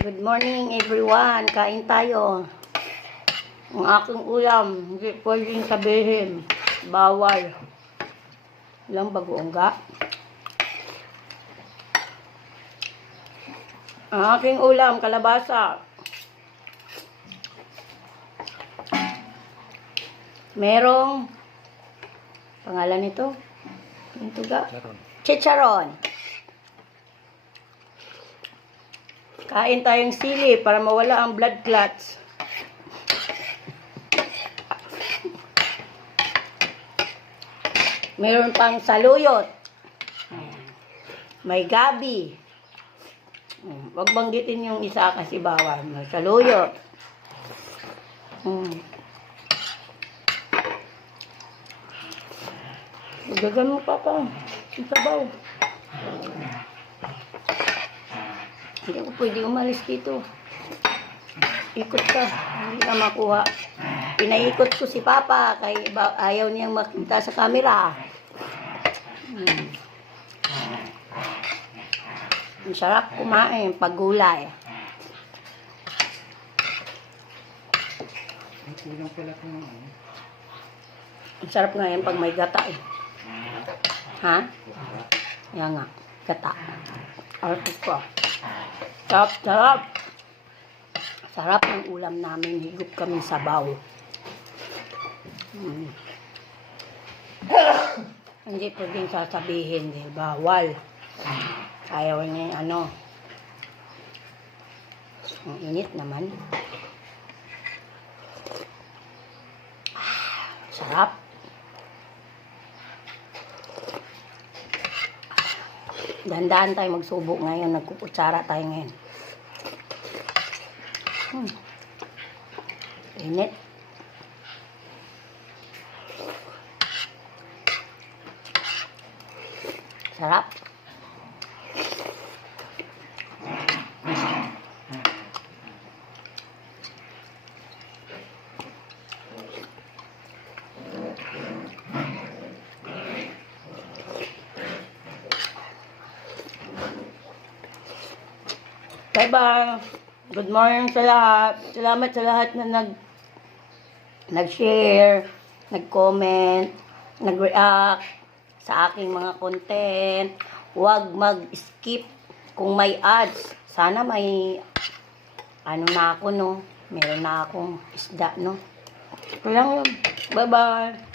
Good morning everyone. Kain tayo. Ang aking ulam, hindi pwedeng sabihin. Bawal. Ilang bagoongga. Ang aking ulam, kalabasa. Merong pangalan nito? Ito ga? Chicharon. Kain tayong sili para mawala ang blood clots. Meron pang saluyot. May gabi. Huwag banggitin yung isa kasi bawal. May saluyot. Gagan mo pa. Yung sabaw. Hindi ako pwede umalis dito. Ikot ka. Hindi ka makuha. Pinaikot ko si Papa kay ayaw niyang makita sa camera. Ang sarap kumain pag gulay. Ang sarap nga yan pag may gata eh. Ha? Yan nga. Gata. Arto ko. Sarap. Sarap ng ulam namin. Higop kami sabaw. Hindi pwedeng sasabihin dahil bawal. Ayaw niya ano. Ang init naman. Sarap. Dahan-dahan tayo magsubo ngayon. Nagkukutsara tayo ngayon. Init. Sarap. Bye-bye. Good morning sa lahat. Salamat sa lahat na nag-share, nag-comment, nag-react sa aking mga content. Huwag mag-skip kung may ads. Sana may ano na ako, no? Meron na akong isda, no? Ito lang yun. Bye-bye.